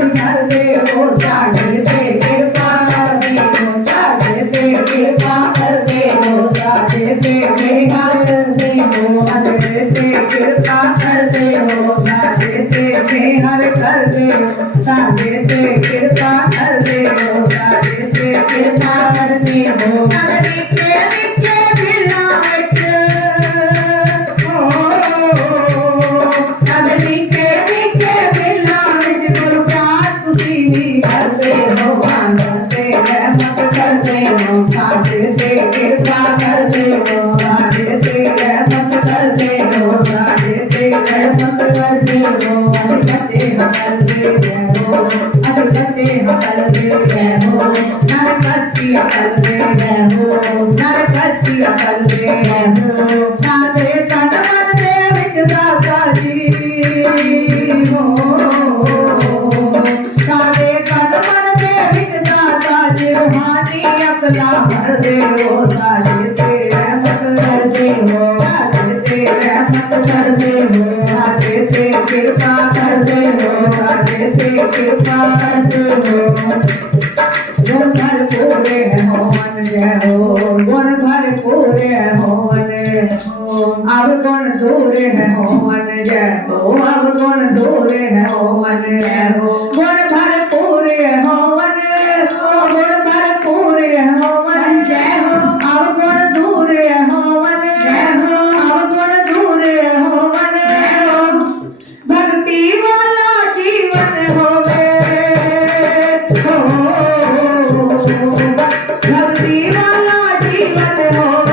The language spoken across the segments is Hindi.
कर दे वो साढ़े से कृपा कर दे वो साढ़े से कृपा कर दे वो साढ़े से कृपा कर दे वो साढ़े से कृपा कर दे वो साढ़े से हर कर दे साढ़े से कृपा कर दे वो साढ़े से कृपा कर दे वो अब कौन दूर है मोहन जय हो अब कौन दूर है मोहन जय हो गुण भरपूर है मोहन गुण भरपूर है मोहन जय हो अब कौन दूर है मोहन जय हो अब कौन दूर है मोहन जय हो भक्ति वाला जीवन होवे भक्ति वाला जीवन होवे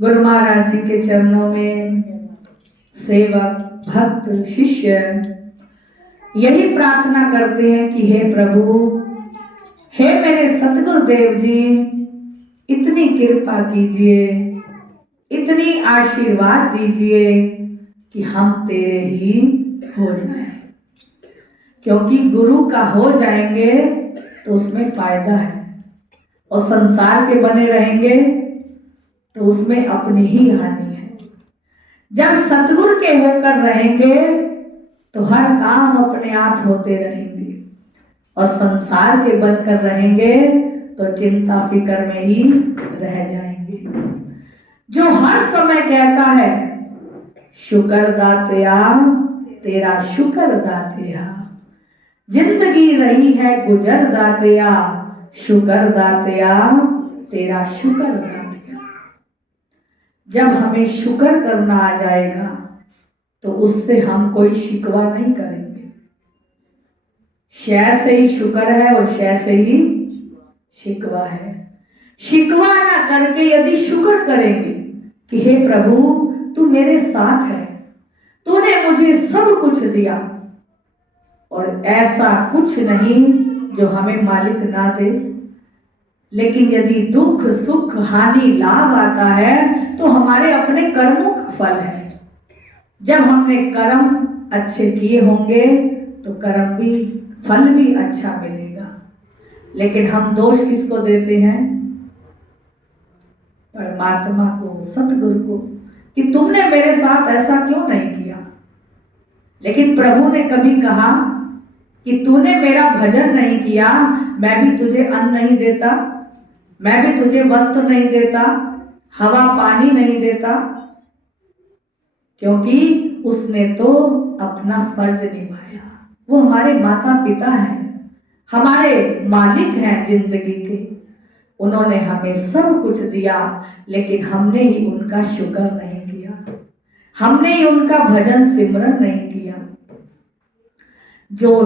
गुरु महाराज जी के चरणों में सेवक भक्त शिष्य यही प्रार्थना करते हैं कि हे प्रभु, हे मेरे सतगुरुदेव जी, इतनी कृपा कीजिए, इतनी आशीर्वाद दीजिए कि हम तेरे ही हो जाएं, क्योंकि गुरु का हो जाएंगे तो उसमें फायदा है, और संसार के बने रहेंगे तो उसमें अपनी ही हानि है। जब सतगुरु के होकर रहेंगे तो हर काम अपने आप होते रहेंगे, और संसार के बनकर रहेंगे तो चिंता फिक्र में ही रह जाएंगे। जो हर समय कहता है शुक्र दातिया तेरा शुक्र दातिया, जिंदगी रही है गुजर दातिया, शुक्र दातिया तेरा शुक्र दातिया। जब हमें शुक्र करना आ जाएगा तो उससे हम कोई शिकवा नहीं करेंगे। शय से ही शुक्र है और शय से ही शिकवा है। शिकवा ना करके यदि शुक्र करेंगे कि हे प्रभु तू मेरे साथ है, तूने मुझे सब कुछ दिया, और ऐसा कुछ नहीं जो हमें मालिक ना दे, लेकिन यदि दुख सुख हानि लाभ आता है तो हमारे अपने कर्मों का फल है। जब हमने कर्म अच्छे किए होंगे तो कर्म भी फल भी अच्छा मिलेगा। लेकिन हम दोष किसको देते हैं? परमात्मा को, सतगुरु को, कि तुमने मेरे साथ ऐसा क्यों नहीं किया। लेकिन प्रभु ने कभी कहा कि तूने मेरा भजन नहीं किया, मैं भी तुझे अन्न नहीं देता, मैं भी तुझे वस्त्र नहीं देता, हवा पानी नहीं देता, क्योंकि उसने तो अपना फर्ज निभाया। वो हमारे माता पिता हैं, हमारे मालिक हैं जिंदगी के, उन्होंने हमें सब कुछ दिया, लेकिन हमने ही उनका शुक्र नहीं किया, हमने ही उनका भजन सिमरन नहीं किया। जो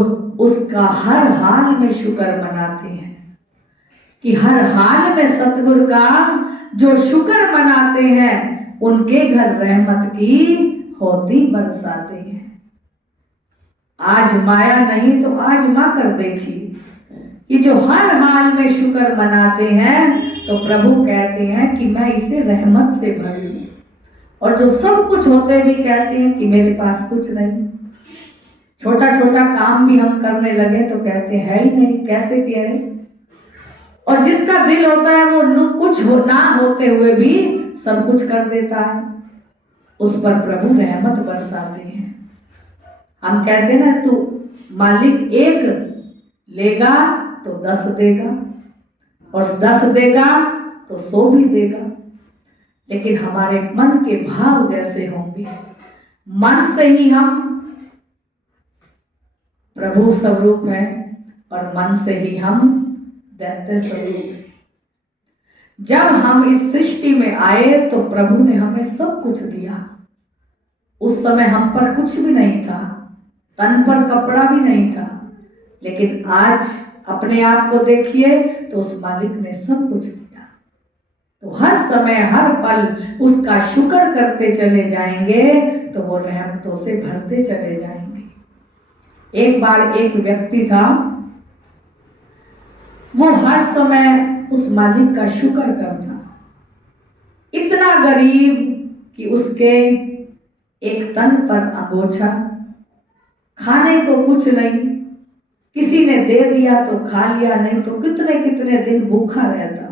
उसका हर हाल में शुक्र मनाते हैं, कि हर हाल में सतगुरु का जो शुक्र मनाते हैं उनके घर रहमत की होती बरसाते हैं। आज माया नहीं तो आजमा कर देखिए कि जो हर हाल में शुक्र मनाते हैं तो प्रभु कहते हैं कि मैं इसे रहमत से भर दूं, और जो सब कुछ होते भी कहते हैं कि मेरे पास कुछ नहीं। छोटा छोटा काम भी हम करने लगे तो कहते हैं है ही नहीं, कैसे कह रहे। और जिसका दिल होता है वो कुछ ना होते हुए भी सब कुछ कर देता है, उस पर प्रभु रहमत बरसाते हैं। हम कहते ना तू मालिक एक लेगा तो 10 देगा, और 10 देगा तो 100 भी देगा, लेकिन हमारे मन के भाव जैसे होंगे। मन से ही हम प्रभु स्वरूप हैं और मन से ही हम दैत्य स्वरूप हैं। जब हम इस सृष्टि में आए तो प्रभु ने हमें सब कुछ दिया। उस समय हम पर कुछ भी नहीं था, तन पर कपड़ा भी नहीं था, लेकिन आज अपने आप को देखिए तो उस मालिक ने सब कुछ दिया। तो हर समय हर पल उसका शुक्र करते चले जाएंगे तो वो रहमतों से भरते चले जाएंगे। एक बार एक व्यक्ति था, वो हर समय उस मालिक का शुक्र करता, इतना गरीब कि उसके एक तन पर अंगोछा, खाने को कुछ नहीं, किसी ने दे दिया तो खा लिया, नहीं तो कितने कितने दिन भूखा रहता।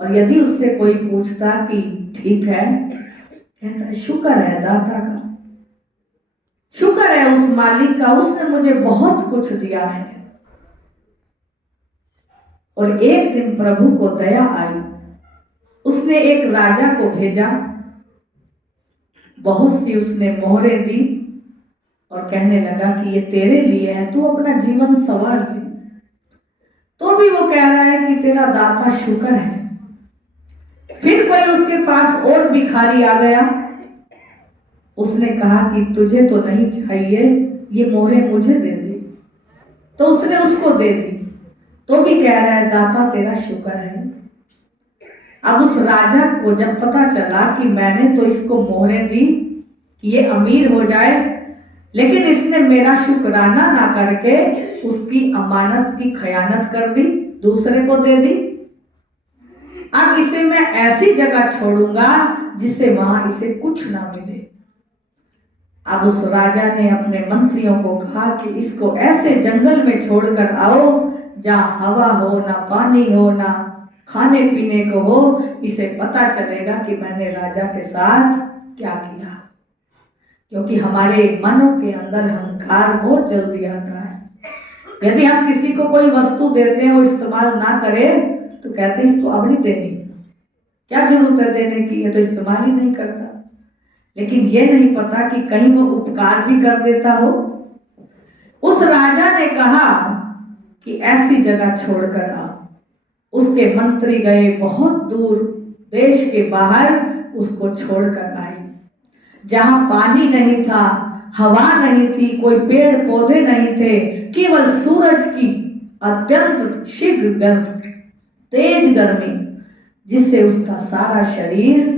और यदि उससे कोई पूछता कि ठीक है, कहता शुक्र है दाता का, शुक्र है उस मालिक का, उसने मुझे बहुत कुछ दिया है। और एक दिन प्रभु को दया आई, उसने एक राजा को भेजा, बहुत सी उसने मोहरें दी और कहने लगा कि ये तेरे लिए है, तू अपना जीवन संवार ले। तो भी वो कह रहा है कि तेरा दाता शुक्र है। फिर कोई उसके पास और भिखारी आ गया, उसने कहा कि तुझे तो नहीं चाहिए, ये मोहरें मुझे दे दे। तो उसने उसको दे दी, तो भी कह रहा है दाता तेरा शुक्र है। अब उस राजा को जब पता चला कि मैंने तो इसको मोहरें दी कि ये अमीर हो जाए, लेकिन इसने मेरा शुक्राना ना करके उसकी अमानत की खयानत कर दी, दूसरे को दे दी। अब इसे मैं ऐसी जगह छोड़ूंगा जिससे वहां इसे कुछ ना मिले। अब उस राजा ने अपने मंत्रियों को कहा कि इसको ऐसे जंगल में छोड़कर आओ जहाँ हवा हो, ना पानी हो, ना खाने पीने को हो, इसे पता चलेगा कि मैंने राजा के साथ क्या किया। क्योंकि हमारे मनों के अंदर अहंकार बहुत जल्दी आता है। यदि हम किसी को कोई वस्तु देते हैं, वो इस्तेमाल ना करे तो कहते हैं इसको अब नहीं देनी, क्या जरूरत है देने की, ये तो इस्तेमाल ही नहीं करता। लेकिन ये नहीं पता कि कहीं वो उपकार भी कर देता हो। उस राजा ने कहा कि ऐसी जगह छोड़कर आओ। उसके मंत्री गए बहुत दूर, देश के बाहर उसको छोड़कर आए, जहां पानी नहीं था, हवा नहीं थी, कोई पेड़ पौधे नहीं थे, केवल सूरज की अत्यंत शीघ्र गर्म तेज गर्मी, जिससे उसका सारा शरीर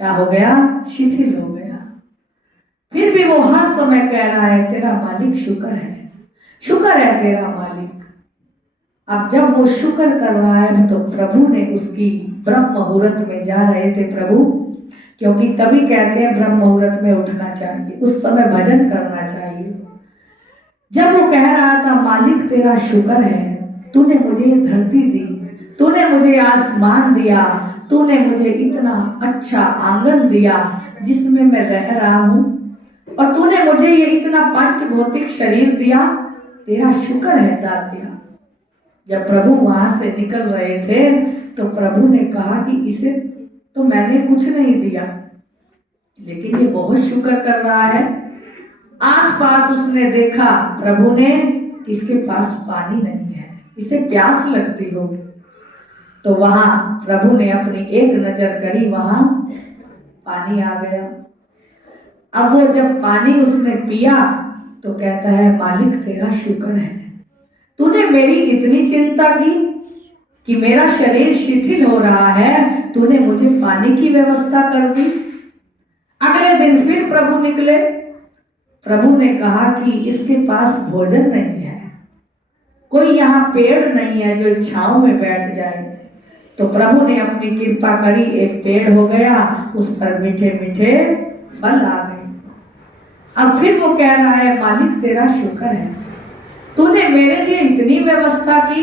क्या हो गया, शिथिल हो गया। फिर भी वो हर समय कह रहा है तेरा मालिक शुक्र है, शुक्र है तेरा मालिक। अब जब वो शुक्र कर रहा है तो प्रभु ने उसकी ब्रह्म मुहूर्त में जा रहे थे प्रभु, क्योंकि तभी कहते हैं ब्रह्म मुहूर्त में उठना चाहिए, उस समय भजन करना चाहिए। जब वो कह रहा था मालिक तेरा शुक्र है, तूने मुझे ये धरती दी, तूने मुझे आसमान दिया, तूने मुझे इतना अच्छा आंगन दिया जिसमें मैं रह रहा हूँ, और तूने मुझे ये इतना पंच भौतिक शरीर दिया, तेरा शुक्र है दातिया। जब प्रभु वहां से निकल रहे थे तो प्रभु ने कहा कि इसे तो मैंने कुछ नहीं दिया, लेकिन ये बहुत शुक्र कर रहा है। आसपास उसने देखा प्रभु ने कि इसके पास पानी नहीं है, इसे प्यास लगती होगी। तो वहां प्रभु ने अपनी एक नजर करी, वहां पानी आ गया। अब वो जब पानी उसने पिया तो कहता है मालिक तेरा शुक्र है, तूने मेरी इतनी चिंता की कि मेरा शरीर शिथिल हो रहा है, तूने मुझे पानी की व्यवस्था कर दी। अगले दिन फिर प्रभु निकले। प्रभु ने कहा कि इसके पास भोजन नहीं है, कोई यहाँ पेड़ नहीं है जो छांव में बैठ जाए। तो प्रभु ने अपनी कृपा करी, एक पेड़ हो गया, उस पर मीठे मीठे फल आ गए। अब फिर वो कह रहा है मालिक तेरा शुक्र है, तूने मेरे लिए इतनी व्यवस्था की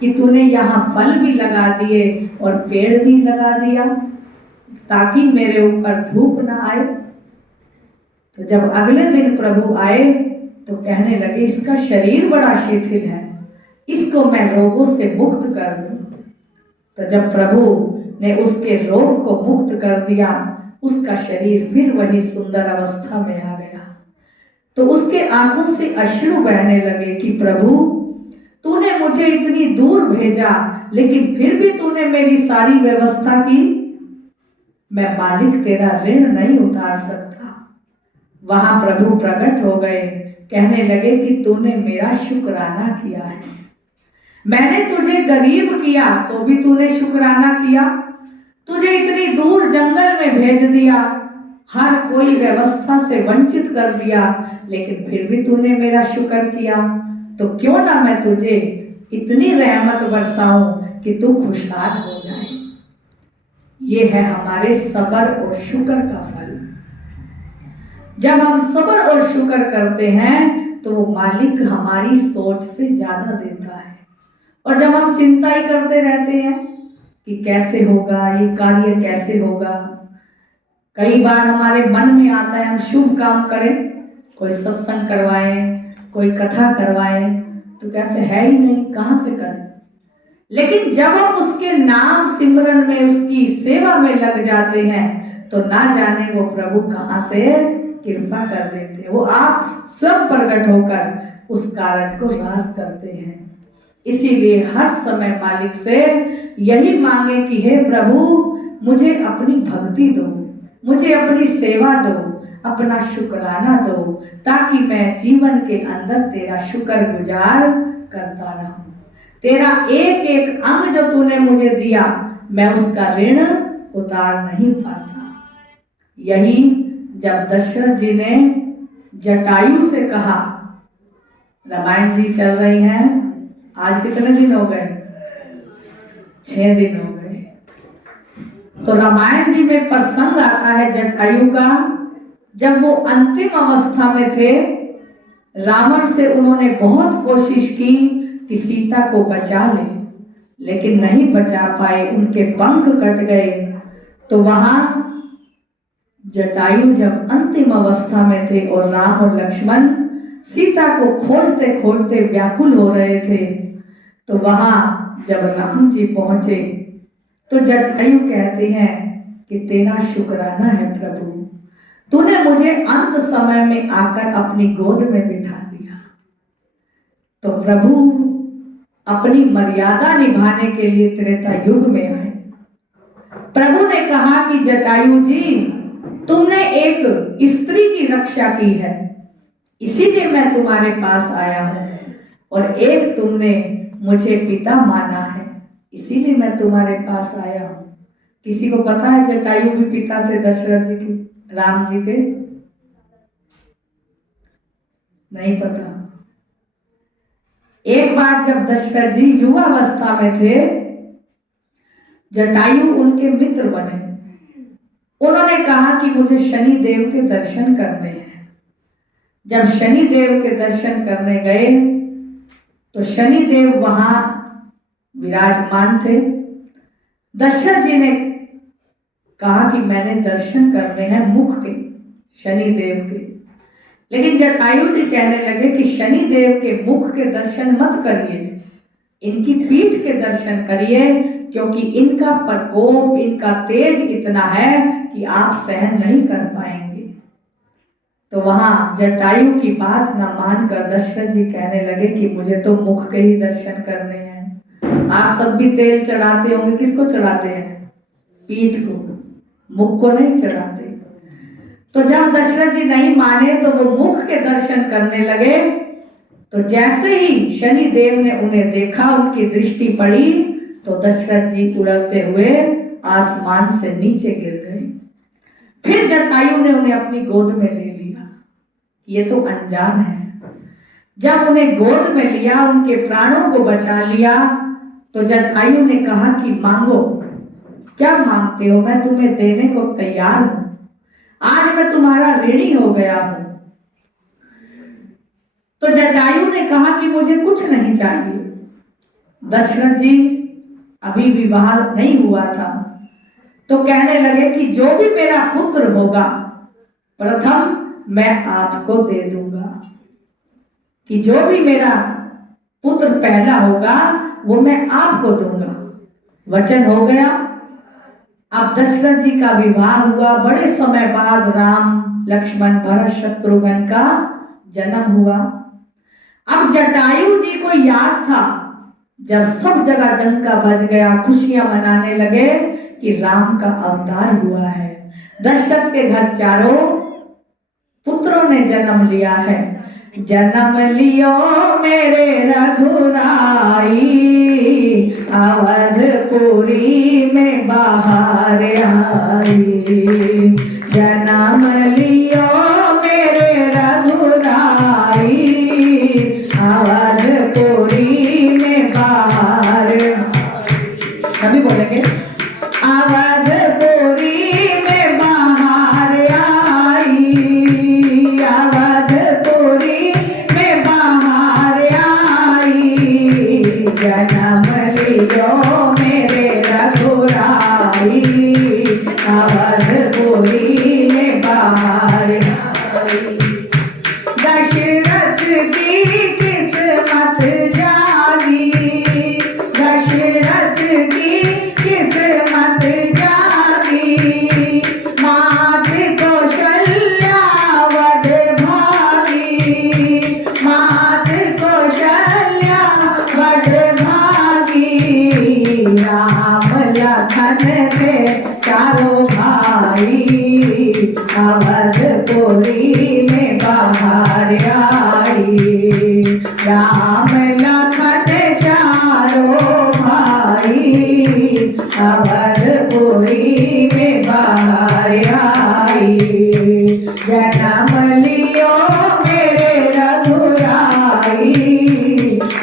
कि तूने यहाँ फल भी लगा दिए और पेड़ भी लगा दिया ताकि मेरे ऊपर धूप ना आए। तो जब अगले दिन प्रभु आए तो कहने लगे इसका शरीर बड़ा शिथिल है, इसको मैं रोगों से मुक्त कर दूं। तो जब प्रभु ने उसके रोग को मुक्त कर दिया, उसका शरीर फिर वही सुंदर अवस्था में आ गया। तो उसके आंखों से अश्रु बहने लगे कि प्रभु तूने मुझे इतनी दूर भेजा, लेकिन फिर भी तूने मेरी सारी व्यवस्था की, मैं मालिक तेरा ऋण नहीं उतार सकता। वहां प्रभु प्रकट हो गए, कहने लगे कि तूने मेरा शुक्राना किया है, मैंने तुझे गरीब किया तो भी तूने शुक्राना किया, तुझे इतनी दूर जंगल में भेज दिया, हर कोई व्यवस्था से वंचित कर दिया, लेकिन फिर भी तूने मेरा शुक्र किया। तो क्यों ना मैं तुझे इतनी रहमत बरसाऊं कि तू खुशहाल हो जाए। ये है हमारे सब्र और शुक्र का फल। जब हम सब्र और शुक्र करते हैं तो मालिक हमारी सोच से ज्यादा देता है। और जब हम चिंता ही करते रहते हैं कि कैसे होगा, ये कार्य कैसे होगा, कई बार हमारे मन में आता है हम शुभ काम करें, कोई सत्संग करवाएं, कोई कथा करवाएं, तो कहते है ही नहीं, कहाँ से करें। लेकिन जब हम उसके नाम सिमरन में, उसकी सेवा में लग जाते हैं तो ना जाने वो प्रभु कहाँ से कृपा कर देते हैं, वो आप स्वयं प्रकट होकर उस कार्य को रास करते हैं। इसीलिए हर समय मालिक से यही मांगे कि हे प्रभु मुझे अपनी भक्ति दो, मुझे अपनी सेवा दो, अपना शुक्राना दो, ताकि मैं जीवन के अंदर तेरा शुक्र गुजार करता रहूं। तेरा एक एक अंग जो तूने मुझे दिया, मैं उसका ऋण उतार नहीं पाता। यही जब दशरथ जी ने जटायु से कहा, रामायण जी चल रही हैं, आज कितने दिन हो गए, 6 दिन हो गए। तो रामायण जी में प्रसंग आता है जटायु का जब वो अंतिम अवस्था में थे, रावण से उन्होंने बहुत कोशिश की कि सीता को बचा ले, लेकिन नहीं बचा पाए, उनके पंख कट गए। तो वहां जटायु जब अंतिम अवस्था में थे और राम और लक्ष्मण सीता को खोजते खोजते व्याकुल हो रहे थे, तो वहां जब राम जी पहुंचे तो जटायु कहते हैं कि तेरा शुक्राना है प्रभु, तूने मुझे अंत समय में आकर अपनी गोद में बिठा लिया। तो प्रभु अपनी मर्यादा निभाने के लिए त्रेता युग में आए। प्रभु ने कहा कि जटायु जी, तुमने एक स्त्री की रक्षा की है, इसीलिए मैं तुम्हारे पास आया हूं, और एक तुमने मुझे पिता माना है, इसीलिए मैं तुम्हारे पास आया हूं। किसी को पता है जटायु भी पिता थे दशरथ जी के, राम जी के? नहीं पता। एक बार जब दशरथ जी युवावस्था में थे, जटायु उनके मित्र बने। उन्होंने कहा कि मुझे शनि देव के दर्शन करने हैं। जब शनि देव के दर्शन करने गए तो शनि देव वहां विराजमान थे। दशरथ जी ने कहा कि मैंने दर्शन करने हैं मुख के, शनि देव के। लेकिन जटायु जी कहने लगे कि शनि देव के मुख के दर्शन मत करिए, इनकी पीठ के दर्शन करिए, क्योंकि इनका प्रकोप, इनका तेज इतना है कि आप सहन नहीं कर पाएंगे। तो वहां जटायु की बात न मानकर दशरथ जी कहने लगे कि मुझे तो मुख के ही दर्शन करने हैं। आप सब भी तेल चढ़ाते होंगे, किसको चढ़ाते हैं? पीठ को, मुख को नहीं चढ़ाते। तो जब दशरथ जी नहीं माने तो वो मुख के दर्शन करने लगे। तो जैसे ही शनि देव ने उन्हें देखा, उनकी दृष्टि पड़ी, तो दशरथ जी उड़ते हुए आसमान से नीचे गिर गए। फिर जटायु ने उन्हें अपनी गोद में ले लिया। ये तो अनजान है। जब उन्हें गोद में लिया, उनके प्राणों को बचा लिया, तो जटायु ने कहा कि मांगो, क्या मांगते हो, मैं तुम्हें देने को तैयार हूं। आज मैं तुम्हारा ऋणी हो गया हूं। तो जटायु ने कहा कि मुझे कुछ नहीं चाहिए। दशरथ जी अभी विवाह नहीं हुआ था, तो कहने लगे कि जो भी मेरा पुत्र होगा प्रथम मैं आपको दे दूंगा, कि जो भी मेरा पुत्र पहला होगा वो मैं आपको दूंगा। वचन हो गया। अब दशरथ जी का विवाह हुआ। बड़े समय बाद राम, लक्ष्मण, भरत, शत्रुघ्न का जन्म हुआ। अब जटायु जी को याद था, जब सब जगह डंका बज गया, खुशियां मनाने लगे कि राम का अवतार हुआ है। दशरथ के घर चारों पुत्रों ने जन्म लिया है। जन्म लियो मेरे रघुराई, अवधपुरी में बाहर आई। जन्म लियो मेरे रघुराई, अवधपुरी में बाहर। सभी बोलेंगे अवधपुरी में बाहर आई, अवधपुरी में बाहर आई। जन्म लियो मेरे रघुराई, अवधपुरी में बाहर आई। दशरथ की किस्मत जागी, दशरथ की किस्मत जागी। मात कौशल्या वड भागी, मात कौशल्या वड भागी। राम लखन के चारों भाई, अवधपुरी में बाहर आई। राम लखन चारों भाई, अवधपुरी में बाहर आई। जन्म लियो मेरे रघुराई,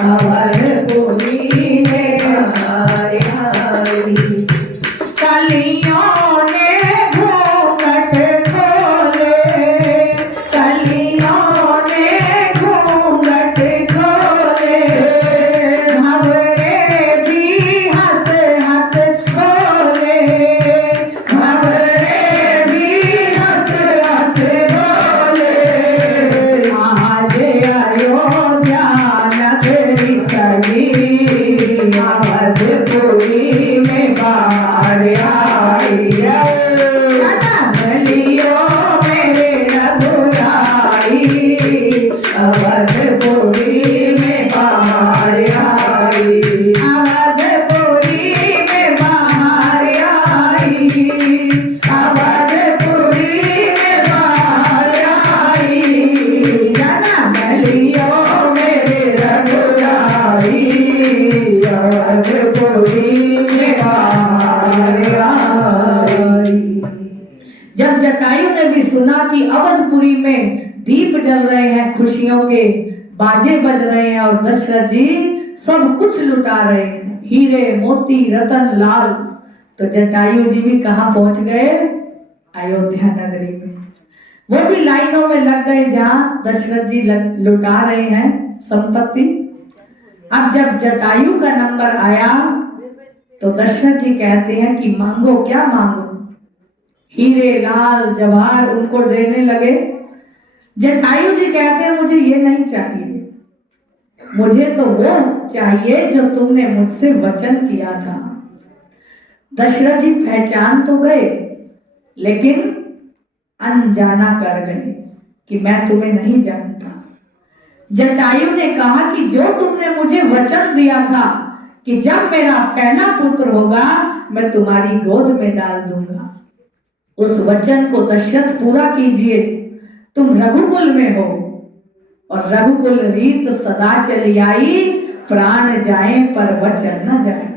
अवधपुरी में बाहर आई। कलियों ने घूंघट खोले, जनकपुरी में दीप जल रहे हैं, खुशियों के बाजे बज रहे हैं और दशरथ जी सब कुछ लुटा रहे हैं, हीरे मोती रतन लाल। तो जटायु जी भी कहाँ पहुंच गए? अयोध्या नगरी में। वो भी लाइनों में लग गए जहां दशरथ जी लुटा रहे हैं संपत्ति। अब जब जटायु का नंबर आया तो दशरथ जी कहते हैं कि मांगो, क्या मांगो? हीरे लाल जवाहर उनको देने लगे। जटायु जी कहते हैं मुझे ये नहीं चाहिए, मुझे तो वो चाहिए जो तुमने मुझसे वचन किया था। दशरथ जी पहचान तो गए लेकिन अनजाना कर गए कि मैं तुम्हें नहीं जानता। जटायु ने कहा कि जो तुमने मुझे वचन दिया था कि जब मेरा पहला पुत्र होगा मैं तुम्हारी गोद में डाल दूंगा, उस वचन को दशरथ पूरा कीजिए। तुम रघुकुल में हो और रघुकुल रीत सदा चली आई, प्राण जाए पर वचन न जाए।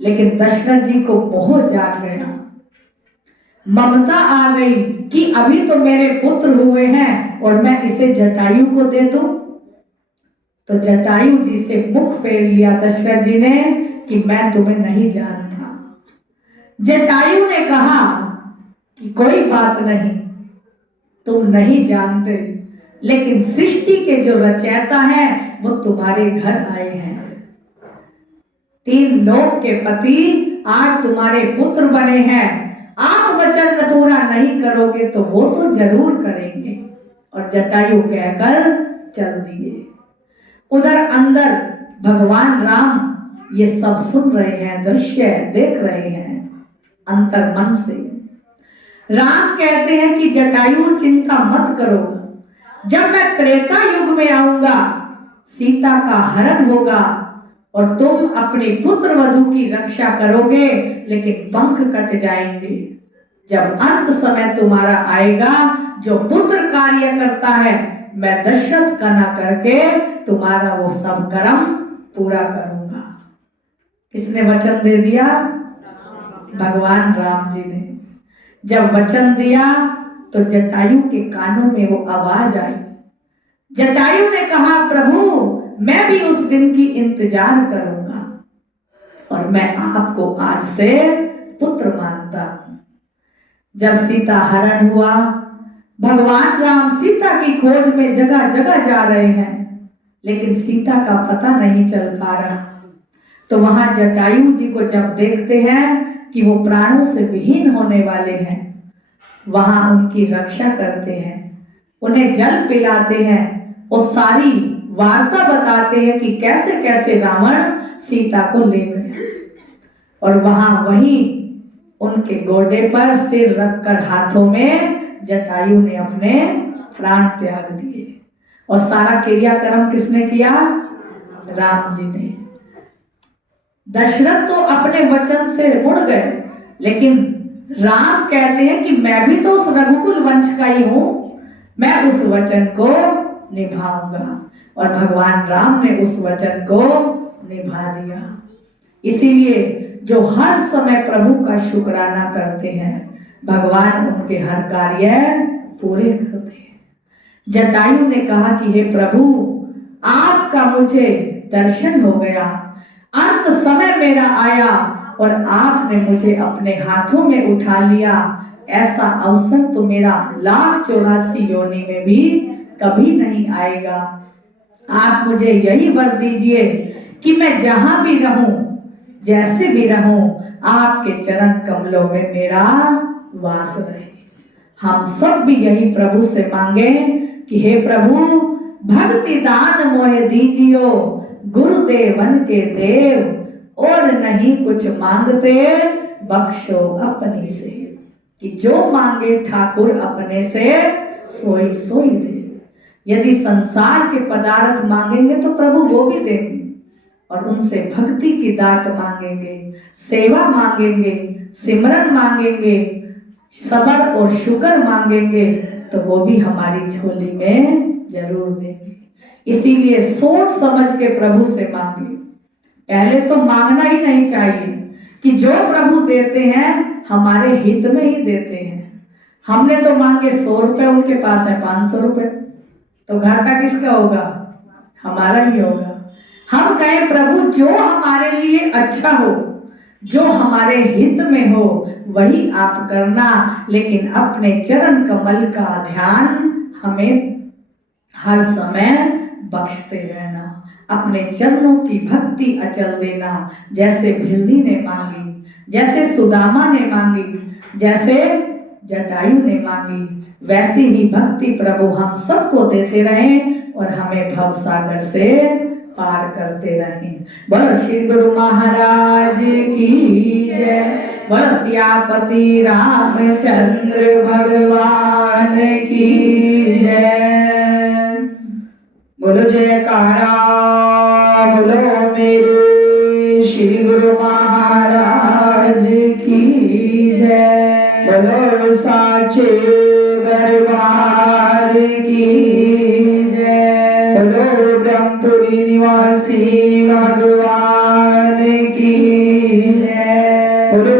लेकिन दशरथ जी को मोह जाग गया, ममता आ गई कि अभी तो मेरे पुत्र हुए हैं और मैं इसे जटायु को दे दूं। तो जटायु जी से मुख फेर लिया दशरथ जी ने कि मैं तुम्हें नहीं जानता। जटायु ने कहा कि कोई बात नहीं, तुम नहीं जानते, लेकिन सृष्टि के जो रचयिता है वो तुम्हारे घर आए हैं। 3 लोक के पति आज तुम्हारे पुत्र बने हैं। आप वचन पूरा नहीं करोगे तो वो तो जरूर करेंगे। और जटायु कहकर चल दिए। उधर अंदर भगवान राम ये सब सुन रहे हैं, दृश्य देख रहे हैं अंतर मन से। राम कहते हैं कि जटायु चिंता मत करो, जब मैं त्रेता युग में आऊंगा सीता का हरण होगा और तुम अपने पुत्र वधू की रक्षा करोगे, लेकिन पंख कट जाएंगे। जब अंत समय तुम्हारा आएगा, जो पुत्र कार्य करता है मैं दशरथ का ना करके तुम्हारा वो सब कर्म पूरा करूंगा। किसने वचन दे दिया? भगवान राम जी ने। जब वचन दिया तो जटायु के कानों में वो आवाज आई। जटायु ने कहा प्रभु मैं भी उस दिन की इंतजार करूंगा और मैं आपको आज से पुत्र मानता हूं। जब सीता हरण हुआ, भगवान राम सीता की खोज में जगह जगह जा रहे हैं, लेकिन सीता का पता नहीं चल पा रहा। तो वहां जटायु जी को जब देखते हैं कि वो प्राणों से विहीन होने वाले हैं, वहां उनकी रक्षा करते हैं, उन्हें जल पिलाते हैं और सारी वार्ता बताते हैं कि कैसे कैसे रावण सीता को ले गया। और वहां वहीं उनके गोडे पर सिर रखकर हाथों में जटायु ने अपने प्राण त्याग दिए। और सारा क्रियाक्रम किसने किया? राम जी ने। दशरथ तो अपने वचन से मुड़ गए, लेकिन राम कहते हैं कि मैं भी तो उस रघुकुल वंश का ही हूं, मैं उस वचन को निभाऊंगा। और भगवान राम ने उस वचन को निभा दिया। इसीलिए जो हर समय प्रभु का शुक्राना करते हैं, भगवान उनके हर कार्य पूरे करते हैं। जटायु ने कहा कि हे प्रभु आपका मुझे दर्शन हो गया, अंत समय मेरा आया और आपने मुझे अपने हाथों में उठा लिया। ऐसा अवसर तो मेरा 1,84 योनि में भी कभी नहीं आएगा। आप मुझे यही वर दीजिए कि मैं जहां भी रहूं, जैसे भी रहूं, आपके चरण कमलों में मेरा वास रहे। हम सब भी यही प्रभु से मांगे कि हे प्रभु भक्ति दान मोहे दीजियो, गुरुदेवन के देव और नहीं कुछ मांगते बख्शो अपने से। कि जो मांगे ठाकुर अपने से सोई सोई दे। यदि संसार के पदार्थ मांगेंगे तो प्रभु वो भी देंगे, और उनसे भक्ति की दात मांगेंगे, सेवा मांगेंगे, सिमरन मांगेंगे, सबर और शुक्र मांगेंगे तो वो भी हमारी झोली में जरूर देंगे। इसीलिए सोच समझ के प्रभु से मांगे। पहले तो मांगना ही नहीं चाहिए कि जो प्रभु देते हैं हमारे हित में ही देते हैं। हमने तो मांगे 100 रुपए, उनके पास है 500 रुपए, तो घर का किसका होगा? हमारा ही होगा। हम कहें प्रभु जो हमारे लिए अच्छा हो, जो हमारे हित में हो वही आप करना, लेकिन अपने चरण कमल का ध्यान हमें हर समय बख्शते रहना, अपने चरणों की भक्ति अचल देना। जैसे भिल्ली ने मांगी, जैसे सुदामा ने मांगी, जैसे जटायु ने मांगी, वैसी ही भक्ति प्रभु हम सबको देते रहें और हमें भवसागर से पार करते रहें। बोलो श्री गुरु महाराज की जय, बोलो सियापति रामचंद्र भगवान की जय। बोलो जयकारा, बोलो मेरे श्री गुरु महाराज की जय। बोलो साचे दरबार की जय। बोलो ब्रह्मपुरी निवासी भगवान की जय। बोलो